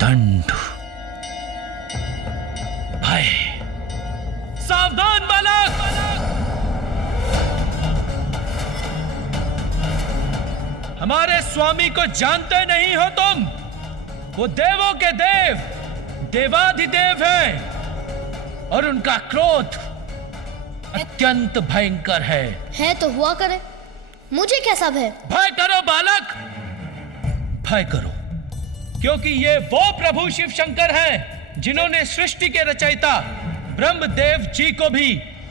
दंड, भय। सावधान बालक! हमारे स्वामी को जानते नहीं हो तुम? वो देवों के देव, देवाधिदेव हैं और उनका क्रोध अत्यंत भयंकर है। है तो हुआ करे, मुझे कैसा भय? भय करो बालक, भय करो, क्योंकि ये वो प्रभु शिव शंकर हैं जिन्होंने सृष्टि के रचयिता ब्रह्मदेव जी को भी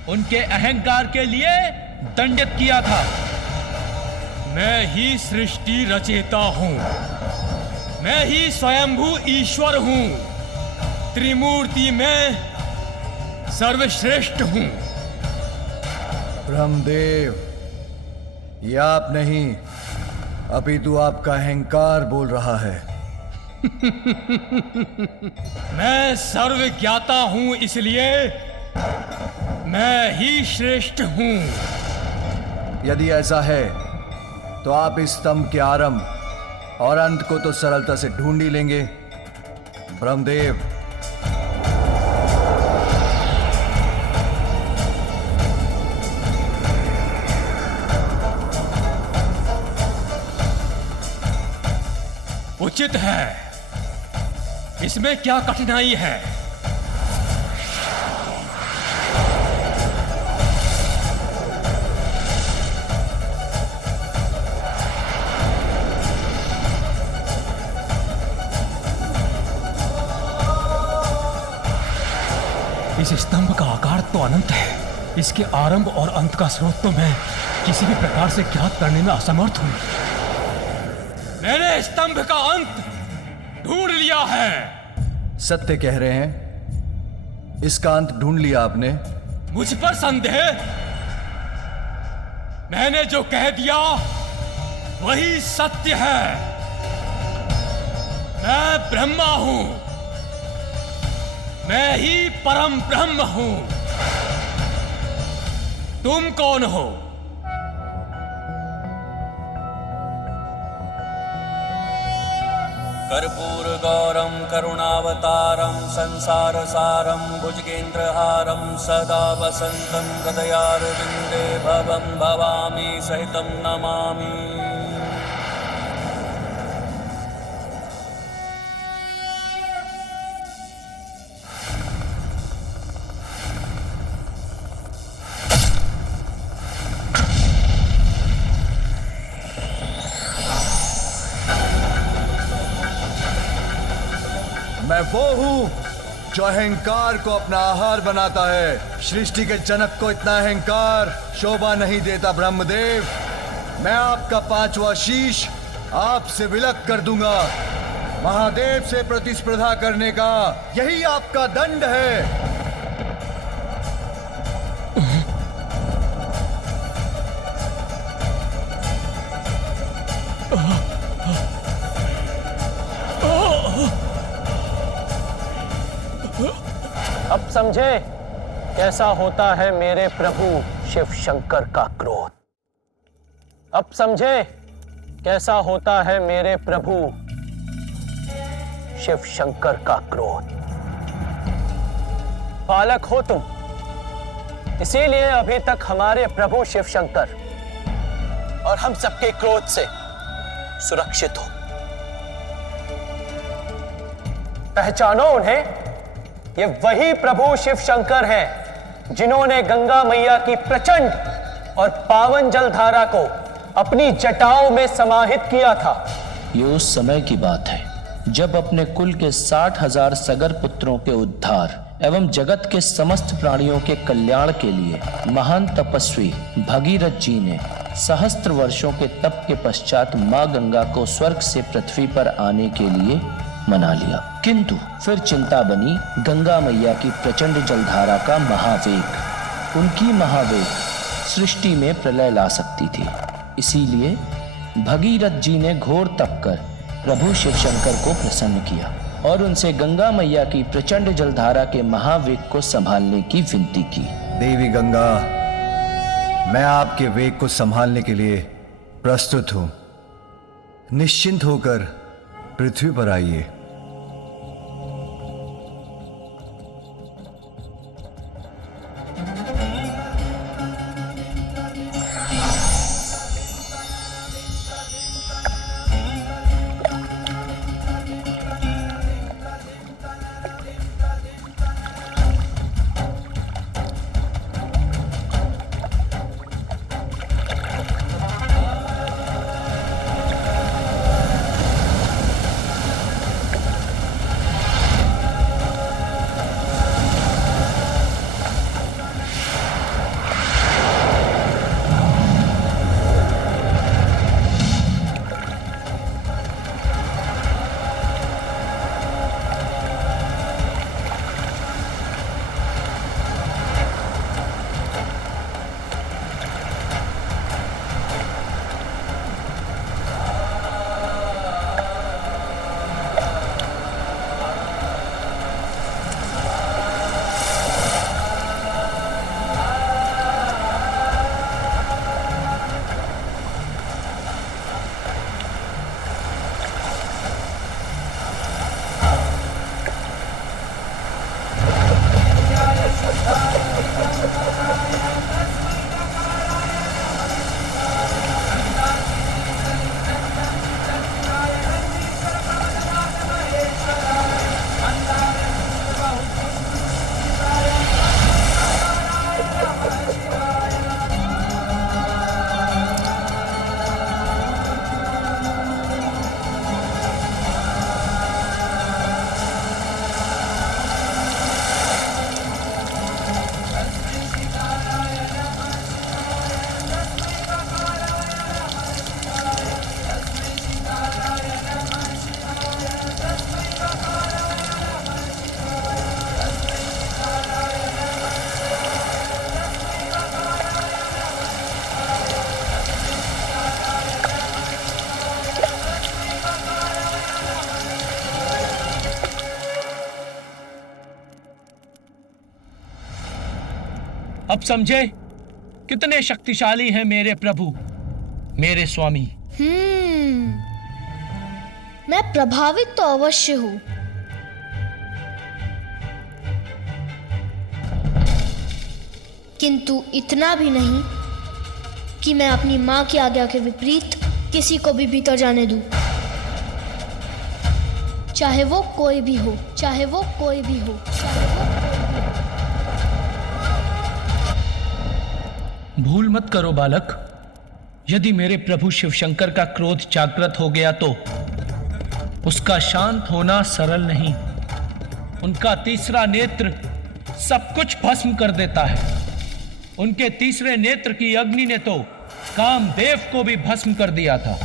उनके अहंकार के लिए दंडित किया था। मैं ही सृष्टि रचयिता हूं, मैं ही स्वयंभू ईश्वर हूं, त्रिमूर्ति में सर्वश्रेष्ठ हूं। ब्रह्मदेव, ये आप नहीं, अपितु आपका अहंकार बोल रहा है। मैं सर्वज्ञाता हूं, इसलिए मैं ही श्रेष्ठ हूं। यदि ऐसा है तो आप इस स्तंभ के आरंभ और अंत को तो सरलता से ढूंढ ही लेंगे। ब्रह्मदेव, उचित है, इसमें क्या कठिनाई है? इस स्तंभ का आकार तो अनंत है, इसके आरंभ और अंत का स्रोत तो मैं किसी भी प्रकार से ज्ञात करने में असमर्थ हूं। मैंने स्तंभ का अंत ढूंढ लिया है। सत्य कह रहे हैं? इसका अंत ढूंढ लिया आपने? मुझ पर संदेह? मैंने जो कह दिया वही सत्य है। मैं ब्रह्मा हूं, मैं ही परम ब्रह्म हूं। तुम कौन हो? कर्पूरगौरं करुणावतारं संसारसारं भुजगेन्द्रहारं सदा वसन्तं हृदयारविन्दे भवं भवामि सहितं नमामि। मैं वो हूं जो अहंकार को अपना आहार बनाता है। सृष्टि के जनक को इतना अहंकार शोभा नहीं देता। ब्रह्मदेव, मैं आपका पांचवा शीश आपसे विलक कर दूंगा। महादेव से प्रतिस्पर्धा करने का यही आपका दंड है। अब समझे कैसा होता है मेरे प्रभु शिव शंकर का क्रोध। अब समझे कैसा होता है मेरे प्रभु शिव शंकर का क्रोध। बालक हो तुम, इसीलिए अभी तक हमारे प्रभु शिव शंकर और हम सबके क्रोध से सुरक्षित हो। पहचानो उन्हें, ये वही प्रभु शिव शंकर हैं जिन्होंने गंगा मैया की प्रचंड और पावन जलधारा को अपनी जटाओं में समाहित किया था। ये उस समय की बात है जब अपने कुल के 60,000 सगर पुत्रों के उद्धार एवं जगत के समस्त प्राणियों के कल्याण के लिए महान तपस्वी भगीरथ जी ने सहस्त्र वर्षों के तप के पश्चात मां गंगा को स्वर्ग से पृथ्वी पर आने के लिए मना लिया। किंतु फिर चिंता बनी गंगा मैया की प्रचंड जलधारा का महावेग। उनकी महावेग सृष्टि में प्रलय ला सकती थी। इसीलिए भगीरथ जी ने घोर तप कर प्रभु शिव शंकर को प्रसन्न किया और उनसे गंगा मैया की प्रचंड जलधारा के महावेग को संभालने की विनती की। देवी गंगा, मैं आपके वेग को संभालने के लिए प्रस्तुत हूं। निश्चिंत होकर पृथ्वी पर आइए। अब समझे कितने शक्तिशाली हैं मेरे प्रभु, मेरे स्वामी। मैं प्रभावित तो अवश्य हूं, किंतु इतना भी नहीं कि मैं अपनी मां की आज्ञा के विपरीत किसी को भी भीतर जाने दूं, चाहे वो कोई भी हो, चाहे वो कोई भी हो, भूल मत करो बालक, यदि मेरे प्रभु शिवशंकर का क्रोध जागृत हो गया तो उसका शांत होना सरल नहीं। उनका तीसरा नेत्र सब कुछ भस्म कर देता है। उनके तीसरे नेत्र की अग्नि ने तो कामदेव को भी भस्म कर दिया था।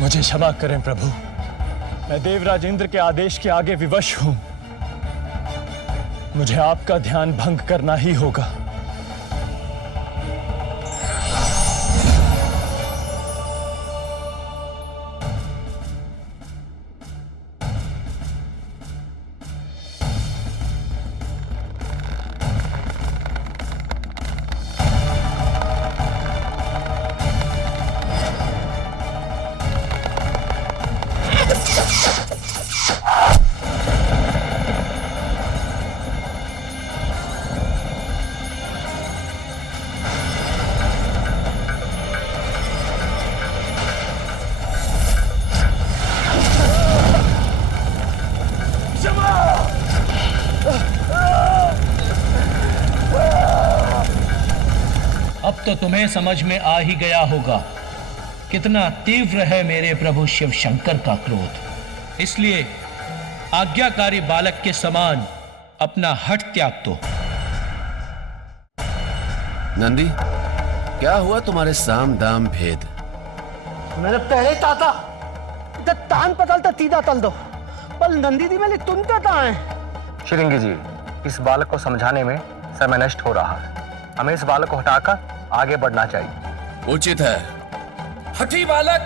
मुझे क्षमा करें प्रभु, मैं देवराज इंद्र के आदेश के आगे विवश हूं। मुझे आपका ध्यान भंग करना ही होगा। अब तो तुम्हें समझ में आ ही गया होगा कितना तीव्र है मेरे प्रभु शिव शंकर का क्रोध। इसलिए आज्ञाकारी बालक के समान अपना हठ त्याग दो। नंदी, क्या हुआ तुम्हारे साम दाम भेद? मैंने पहले ही ताता तान पतलता तीदा तल दो, पर नंदी दी मैंने तुमते ताए। श्रीरंगी जी, इस बालक को समझाने में समय नष्ट हो रहा है। हमें इस बालक को हटाकर आगे बढ़ना चाहिए। उचित है। हठी बालक,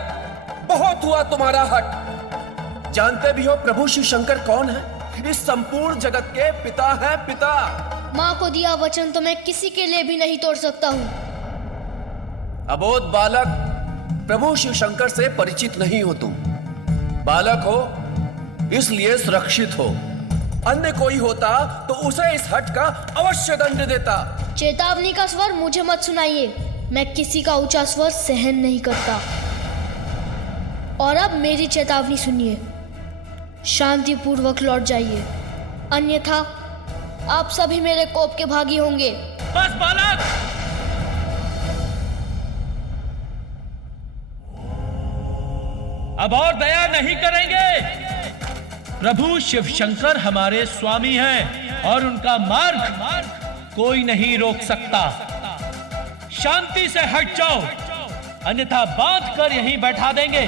बहुत हुआ तुम्हारा हट। जानते भी हो प्रभु शिव शंकर कौन है? इस संपूर्ण जगत के पिता हैं, पिता। माँ को दिया वचन तो मैं किसी के लिए भी नहीं तोड़ सकता हूँ। अबोध बालक, प्रभु शिव शंकर से परिचित नहीं हो तुम। बालक हो इसलिए सुरक्षित हो। अन्य कोई होता तो उसे इस हट का अवश्य दंड देता। चेतावनी का स्वर मुझे मत सुनाइए, मैं किसी का ऊंचा स्वर सहन नहीं करता। और अब मेरी चेतावनी सुनिए, शांतिपूर्वक लौट जाइए, अन्यथा आप सभी मेरे कोप के भागी होंगे। बस बालक, अब और दया नहीं करेंगे। प्रभु शिव शंकर हमारे स्वामी हैं और उनका मार्ग कोई नहीं रोक सकता। शांति से हट जाओ, अन्यथा बांध कर यहीं बैठा देंगे।